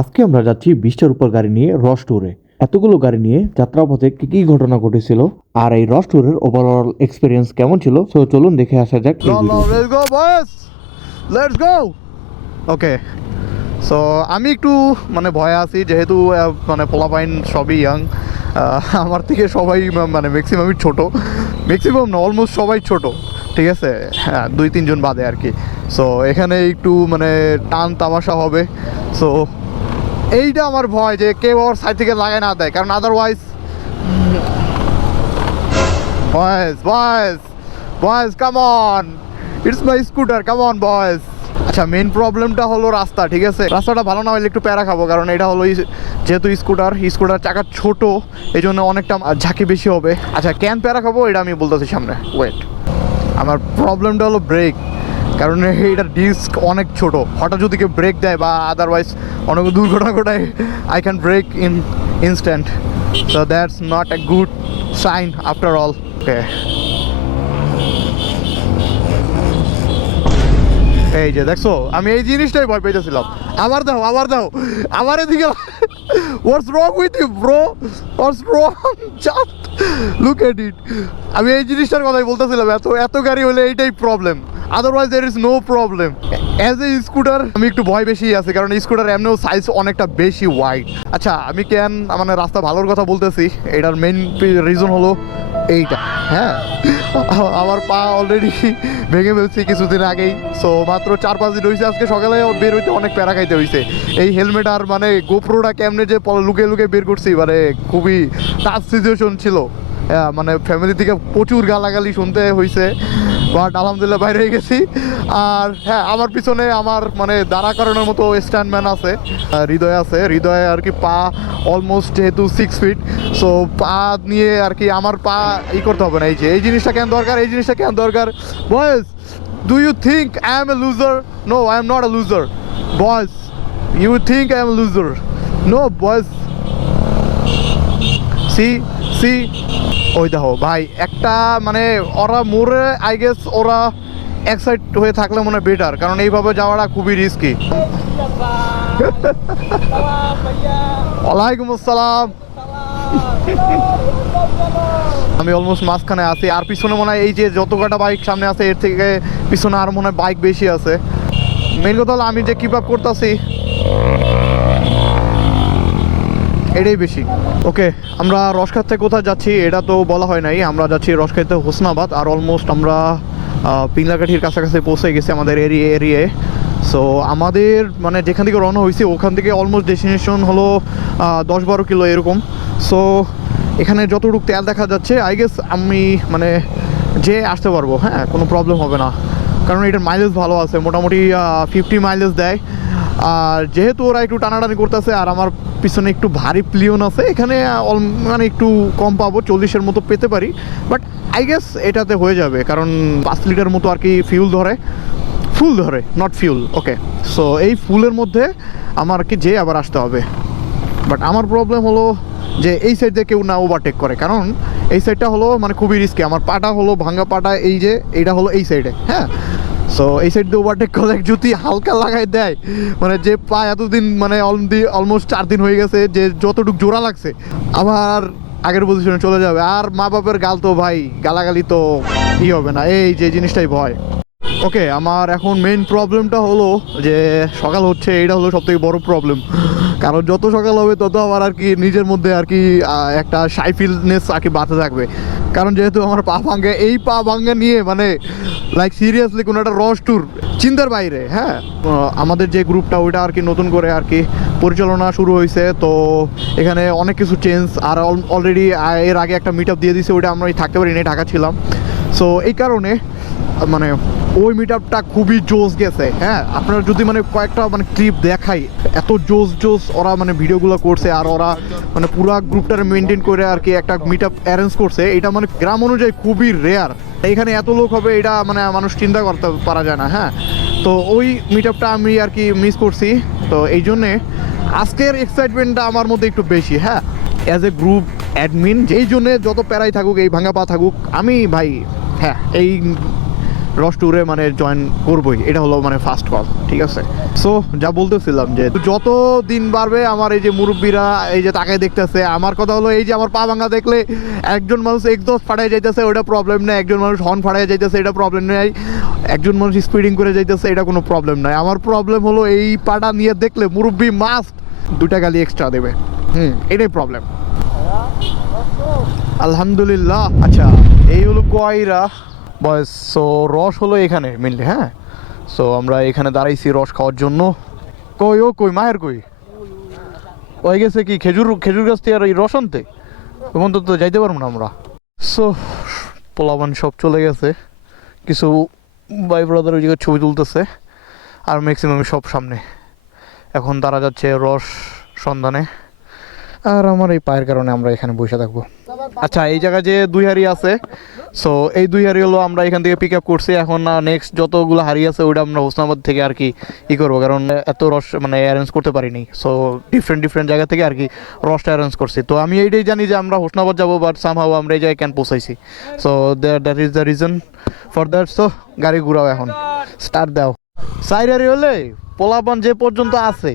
আজকে আমরা যাচ্ছি 20টার উপর গাড়ি নিয়ে রস ট্যুরে। এতগুলো গাড়ি নিয়ে যাত্রাপথে কি কি ঘটনা ঘটেছিল আর এই রস ট্যুরের ওভারঅল এক্সপিরিয়েন্স কেমন ছিল, সো চলুন দেখে আসা যাক এই video. Let's go boys, let's go. Okay, so আমি একটু মানে ভয়ে আছি যেহেতু মানে পোলাপাইন সবই ইয়াং। আমার থেকে সবাই মানে ম্যাক্সিমামই ছোট, ম্যাক্সিমাম না অলমোস্ট সবাই ছোট, ঠিক আছে, হ্যাঁ 2-3 জন বাদে আর কি। সো এখানে একটু মানে টান তামাশা হবে। সো এইটা আমার ভয় যে কেউ ওর সাইড থেকে লাগাই না দেয়, কারণ otherwise boys boys boys come on, it's my scooter, come on boys. আচ্ছা, মেইন প্রবলেমটা হলো রাস্তা, ঠিক আছে, রাস্তাটা ভালো না হলে একটু প্যারা খাবো, কারণ এটা হলো যেহেতু স্কুটার চাকা ছোট, এই জন্য অনেকটা ঝাঁকি বেশি হবে। আচ্ছা, কেন প্যারা খাবো এটা আমি বলতেছি সামনে, ওয়েট। আমার প্রবলেমটা হলো ব্রেক, কারণ এটার ডিস্ক অনেক ছোট, হঠাৎ যদি কেউ ব্রেক দেয় বা আদারওয়াইজ অনেক দুর্ঘটনা ঘটায়, I can brake instant, so that's not a good sign after all. Okay, এই যে দেখছো, আমি এই জিনিসটাই ভয় পেয়েছিলাম। আবার দাও আবার এদিকে। What's wrong with you bro, what's wrong, just look at it. আমি এই জিনিসটার কথাই বলতেছিলাম, এত গাড়ি হলে এইটাই problem, otherwise there is no problem. As a scooter আমি একটু ভয় বেশি আছে, কারণ স্কুটার এমনিও সাইজ অনেকটা বেশি ওয়াইড। আচ্ছা, আমি কেন মানে রাস্তা ভালোর কথা বলতেছি, এটার মেইন রিজন হলো এইটা। হ্যাঁ, আমার পা অলরেডি ভেঙে ফেলছি কিছুদিন আগেই। সো মাত্র 4-5 দিন হয়েছে, আজকে সকালে বের হইতে অনেক প্যারা খাইতে হয়েছে। এই হেলমেট আর মানে গোপ্রোটা কেমনে যে লুকিয়ে বের করছি, মানে খুবই টাফ সিচুয়েশন ছিল। মানে ফ্যামিলি থেকে প্রচুর গালাগালি শুনতে হয়েছে, বাট আলহামদুলিল্লাহ বাইরে হয়ে গেছি। আর হ্যাঁ, আমার পিছনে আমার মানে দাঁড়া করানোর মতো স্ট্যান্ডম্যান আছে, হৃদয়ে আর কি, পা অলমোস্ট যেহেতু 6 ফিট, সো পা নিয়ে আর কি আমার পা করতে হবে না। এই জিনিসটা কেন দরকার boys? Do you think I am a loser? No, I am not a loser boys. You think I am a loser? No boys. See ওই দেখো ভাই, একটা মানে ওরা মোড়ে আই গেস ওরা এক সাইড হয়ে থাকলে মনে হয় বেটার, কারণ এইভাবে যাওয়াটা খুবই রিস্কি। ওয়ালাইকুম আসসালাম। আমি অলমোস্ট মাঝখানে আছি, আর পিছনে মনে হয় এই যে যত কটা বাইক সামনে আছে এর থেকে পিছনে আর মনে হয় বাইক বেশি আছে। মেন কথা হলো আমি যে কিপ আপ করতেছি এটাই বেশি। ওকে, আমরা রসখাতে কোথায় যাচ্ছি এটা তো বলা হয় নাই। আমরা যাচ্ছি রসখাতে হোসনাবাদ, আর অলমোস্ট আমরা পিংলাকাঠির কাছাকাছি পৌঁছে গেছি আমাদের এরিয়ায়। সো আমাদের মানে যেখান থেকে রওনা হয়েছি ওখান থেকে অলমোস্ট ডেস্টিনেশন হলো 10-12 কিলো এরকম। সো এখানে যতটুকু তেল দেখা যাচ্ছে আই গেস আমি মানে যে আসতে পারবো, হ্যাঁ, কোনো প্রবলেম হবে না, কারণ এটার মাইলেজ ভালো আছে, মোটামুটি 50 মাইলেজ দেয়। আর যেহেতু ওরা একটু টানাটানি করতেছে আর আমার পিছনে একটু ভারী প্লিয়ন আছে, এখানে মানে একটু কম পাবো, 40-এর মতো পেতে পারি, বাট আই গেস এটাতে হয়ে যাবে, কারণ 5 লিটার মতো আর কি ফুল ধরে নট ফিউল। ওকে, সো এই ফুলের মধ্যে আমার কি যে আবার আসতে হবে, বাট আমার প্রবলেম হলো যে এই সাইড দিয়ে কেউ না ওভারটেক করে, কারণ এই সাইডটা হলো মানে খুবই রিস্কি। আমার পাটা হলো ভাঙ্গা পাটা, এই যে এইটা হলো এই সাইডে, হ্যাঁ। সো এই সাইড দিয়ে ওভারটেক করলে যদি হালকা লাগাই দেয়, মানে যে পা এতদিন মানে অলমোস্ট 4 দিন হয়ে গেছে যে যতটুকু জোড়া লাগছে আবার আগের পজিশনে চলে যাবে। আর মা বাপের গাল তো ভাই, গালাগালি তো হবে না, এই যে জিনিসটাই ভয়। ওকে, আমার এখন মেইন প্রবলেমটা হলো যে সকাল হচ্ছে, এইটা হলো সবথেকে বড় প্রবলেম, কারণ যত সকাল হবে তত আমার আর কি নিজের মধ্যে আর কি একটা শাইফিলনেস আর কি বাড়তে থাকবে, কারণ যেহেতু আমার পা ভাঙ্গে, এই পা ভাঙ্গা নিয়ে মানে লাইক সিরিয়াসলি কোনো একটা রস ট্যুর চিন্তার বাইরে। হ্যাঁ, আমাদের যে গ্রুপটা ওইটা আর কি নতুন করে আর কি পরিচালনা শুরু হয়েছে, তো এখানে অনেক কিছু চেঞ্জ, আর অলরেডি এর আগে একটা মিট আপ দিয়ে দিয়েছে, ওইটা আমরা থাকতে পারিনি, ঢাকা ছিলাম। সো এই কারণে মানে ওই মিট আপটা খুবই জোস গেছে। হ্যাঁ, আপনারা যদি মানে কয়েকটা মানে ক্লিপ দেখাই, এত জোস ওরা মানে ভিডিওগুলো করছে, আর ওরা মানে পুরো গ্রুপটারে মেনটেন করে আর কি একটা মিট আপ অ্যারেঞ্জ করছে। এটা মানে গ্রাম অনুযায়ী খুবই রেয়ার, এখানে এত লোক হবে এটা মানে মানুষ চিন্তা করতে পারা যায় না। হ্যাঁ, তো ওই মিট আপটা আমি আর কি মিস করছি, তো এই জন্যে আজকের এক্সাইটমেন্টটা আমার মধ্যে একটু বেশি। হ্যাঁ, অ্যাজ এ গ্রুপ অ্যাডমিন, যেই জন্যে যত প্যারাই থাকুক, এই ভাঙা পা থাকুক, আমি ভাই হ্যাঁ এই রস ট্যুরে মানে জয়েন করবোই, এটা হলো মানে ফার্স্ট কল, ঠিক আছে। সো যা বলতেছিলাম যে যত দিন বাড়বে আমার এই যে মুরব্বীরা এই যে তাকে দেখতেছে, আমার কথা হলো এই যে আমার পা ভাঙা দেখলে একজন মানুষ এক্সস্ট ফাটাই যাইতেছে ওটা প্রবলেম নেই, একজন মানুষ হর্ন ফাটাই যাইতেছে এটা প্রবলেম নেই, একজন মানুষ স্পিডিং করে যাইতেছে এটা কোনো প্রবলেম নাই। আমার প্রবলেম হলো এই পাটা নিয়ে দেখলে মুরব্বী মাস্ট 2টা গালি এক্সট্রা দেবে, এটাই প্রবলেম। আলহামদুলিল্লাহ। আচ্ছা এই হলো কয়রা বয়স। সো রস হলো এখানে মেনলি, হ্যাঁ। সো আমরা এখানে দাঁড়াইছি রস খাওয়ার জন্য। কই ও কই মায়ের কই ওই গেছে কি খেজুর গাছ থেকে আর এই রস আনতে, ওখান তো যাইতে পারবো না আমরা। সো পোলাবান সব চলে গেছে, কিছু ভাই ব্রাদার ওই জায়গায় ছবি তুলতেছে, আর ম্যাক্সিমাম সব সামনে। এখন তারা যাচ্ছে রস সন্ধানে, আর আমার এই পায়ের কারণে আমরা এখানে বসে থাকবো। আচ্ছা এই জায়গায় যে 2 হাড়ি আছে, সো এই 2 হাড়ি হলো আমরা এখান থেকে পিক আপ করছি। এখন নেক্সট যতগুলো হাড়ি আছে ওইটা আমরা হোসনাবাদ থেকে আর কি করবো, কারণ এত রস মানে অ্যারেঞ্জ করতে পারিনি। সো ডিফারেন্ট জায়গা থেকে আর কি রসটা অ্যারেঞ্জ করছি। তো আমি এইটাই জানি যে আমরা হোসনাবাদ যাবো, বাট সামহাও আমরা এই জায়গায় ক্যান পৌঁছাইছি। So that is the reason for that. So গাড়ি ঘুরাও, এখন স্টার্ট দাও। সাইডারি হলে পোলাপান যে পর্যন্ত আছে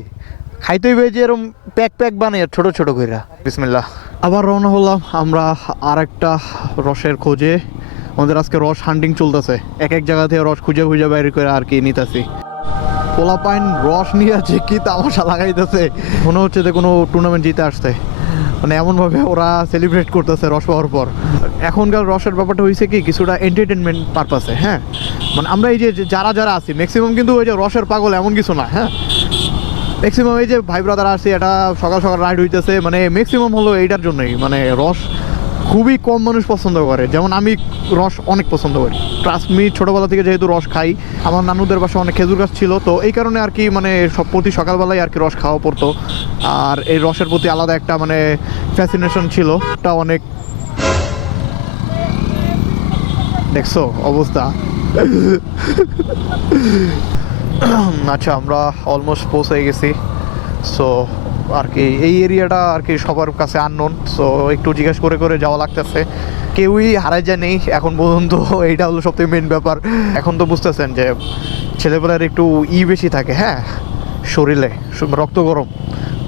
খাইতে হইবে যে এরকম প্যাক বানিয়ে ছোট ছোট কইরা। বিসমিল্লাহ। আবার রওনা হলাম আমরা আর একটা রসের খোঁজে। আমাদের আজকে রস হান্টিং চলতেছে, এক জায়গা থেকে রস খুঁজে বাইরে করে আর কি নিতেছি। পোলাপাইন রস নিয়ে যে কি তামাশা লাগাইতেছে, মনে হচ্ছে যে কোনো টুর্নামেন্ট জিতে আসছে, মানে এমনভাবে ওরা সেলিব্রেট করতেছে রস পাওয়ার পর। এখনকার রসের ব্যাপারটা হয়েছে কি কিছুটা এন্টারটেনমেন্ট পারপাসে, হ্যাঁ। মানে আমরা এই যে যারা আছি ম্যাক্সিমাম কিন্তু ওই যে রসের পাগল এমন কিছু না, হ্যাঁ। ম্যাক্সিমাম এই যে ভাই ব্রাদার আসছে, এটা সকাল রাইড হইতেছে, মানে ম্যাক্সিমাম হলো এইটার জন্যই। মানে রস খুবই কম মানুষ পছন্দ করে, যেমন আমি রস অনেক পছন্দ করি। ট্রাস্ট মি, ছোটোবেলা থেকে যেহেতু রস খাই, আমার নানুদের বাসায় অনেক খেজুর গাছ ছিল, তো এই কারণে আর কি মানে প্রতি সকালবেলায় আর কি রস খাওয়া পড়তো। আর এই রসের প্রতি আলাদা একটা মানে ফ্যাসিনেশন ছিল, এটা অনেক। দেখছো অবস্থা। আচ্ছা আমরা অলমোস্ট পৌঁছে গেছি। সো আর কি এই এরিয়াটা আর কি সবার কাছে আননোন, সো একটু জিজ্ঞেস করে যাওয়া লাগতেছে। কেউই হারাই যায় নেই এখন পর্যন্ত, এইটা হলো সবথেকে মেন ব্যাপার। এখন তো বুঝতেছেন যে ছেলেবেলার একটু বেশি থাকে, হ্যাঁ, শরীরে রক্ত গরম।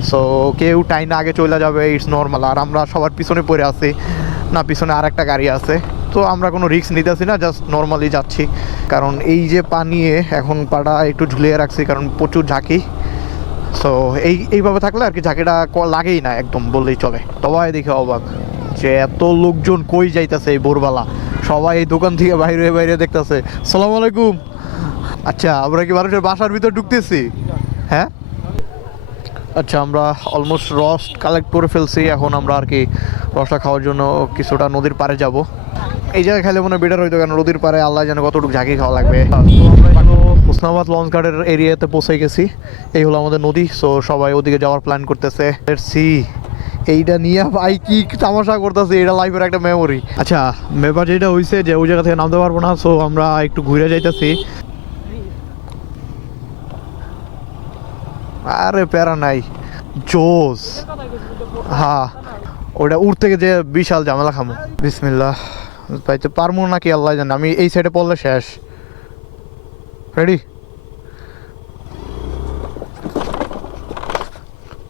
সো কেউ টাইম আগে চলে যাবে, ইটস নর্মাল। আর আমরা সবার পিছনে পড়ে আছি, না পিছনে আর একটা গাড়ি আছে, তো আমরা কোনো রিস্ক নিতেছি না, জাস্ট নর্মালি যাচ্ছি। কারণ এই যে পানিয়ে এখন পাটা একটু ঝুলিয়ে রাখছি, কারণ প্রচুর ঝাঁকি। সো এইভাবে থাকলে আর কি ঝাঁকিটা লাগেই না একদম বললেই চলে। সবাই দেখে অবাক যে এত লোকজন কই যাইতেছে এই ভোরবেলা, সবাই এই দোকান থেকে বাইরে দেখতেছে। সালাম আলাইকুম। আচ্ছা আমরা কি মানুষের বাসার ভিতর ঢুকতেছি? হ্যাঁ। আচ্ছা আমরা অলমোস্ট রস কালেক্ট করে ফেলছি, এখন আমরা আর কি রসটা খাওয়ার জন্য কিছুটা নদীর পাড়ে যাব। এই জায়গায় খেলে মনে বেটার হইতো, কারণ নদীর পাড়ে আল্লাহ জানে কতটুকু ঝাঁকি খাওয়া লাগবে। তো আমরা হোসনাবাদ লঞ্চ ঘাটের এরিয়াতে পৌঁছে গেছি, এই হলো আমাদের নদী। সো সবাই ওদিকে যাওয়ার প্ল্যান করতেছে। লেটস সি এইটা নিয়ে ভাই কি তামাশা করতেছে, এটা লাইফের একটা মেমোরি। আচ্ছা ব্যাপার যেটা হয়েছে যে ওই জায়গা থেকে নামতে পারবো না, সো আমরা একটু ঘুরে যাইতেছি। আরে প্যারা নাই, জোস। হ্যাঁ ওটা উড় থেকে যে বিশাল ঝামেলা খামো। বিসমিল্লাহ। পাইতে পারবো নাকি আল্লাহ জানে, আমি এই সাইডে পড়লে শেষ। রেডি?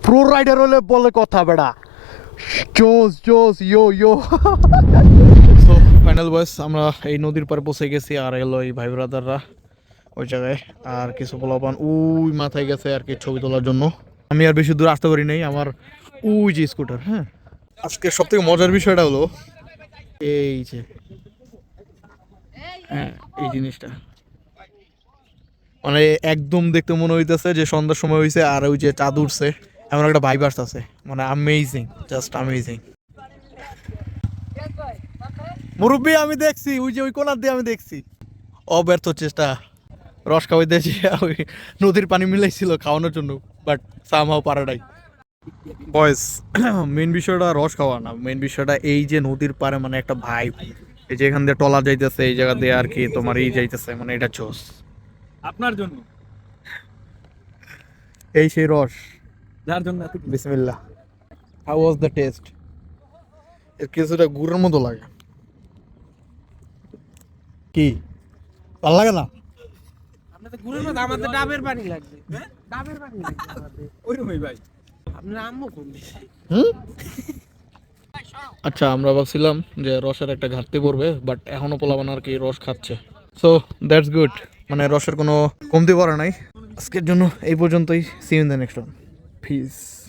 প্রো রাইডার হলে বলে কথা বেড়া, জোস ইয়ো। সো ফাইনাল বয়স, আমরা এই নদীর পাড়ে পৌঁছে গেছি, আর এলো এই ভাই ব্রাদাররা ওই জায়গায়, আর কিছু পোলাপান ওই মাথায় গেছে আর কি ছবি তোলার জন্য। আমি আর বেশি দূর আসতে পারি নাই, আমার ওই যে স্কুটার। হ্যাঁ আজকে সব থেকে মজার বিষয়টা হলো এই যে, হ্যাঁ এই জিনিসটা মানে একদম দেখতে মনে হইতেছে যে সন্ধ্যার সময় হয়েছে, আর ওই যে চাঁদ উঠছে, এমন একটা ভাইব আসতেছে, মানে আমেজিং, জাস্ট আমেজিং। মুরব্বী আমি দেখছি ওই যে ওই কোনার দিয়ে আমি দেখছি অব্যর্থ চেষ্টা রস খাওয়াইতে, ওই নদীর পানি মিলাইছিল খাওয়ানোর জন্য, বাট সামহাও পারা নাই। বয়েস মেন বিষয়টা রস খাওয়া না, মেন বিষয়টা এই যে নদীর পাড়ে মানে একটা ভাইব, এই যে এখান দিয়ে টলা যাইতেছে, এই জায়গা দিয়ে আর কি তোমার এই যাইতেছে, মানে এটা জোস আপনার জন্য, এই সেই রস যার জন্য বিসমিল্লাহ। How was the test? এর কিছুটা গুড়ের মতো লাগে কি ভালো লাগে না? আপনাদের গুড়ের মধ্যে আমাদের ডাবের পানি লাগবে। ডাবের পানি লাগবে আমাদের। ওইরকমই ভাই। আপনার আম্মু কোন হুম? আচ্ছা, আমরা ভাবছিলাম যে রসের একটা ঘাটতি পড়বে, বাট এখনো পোলাবান আর কি রস খাচ্ছে। সো দ্যাটস গুড, মানে রসের কোনো কমতি পড়ে নাই। আজকের জন্য এই পর্যন্তই। See you in the next one. Piece.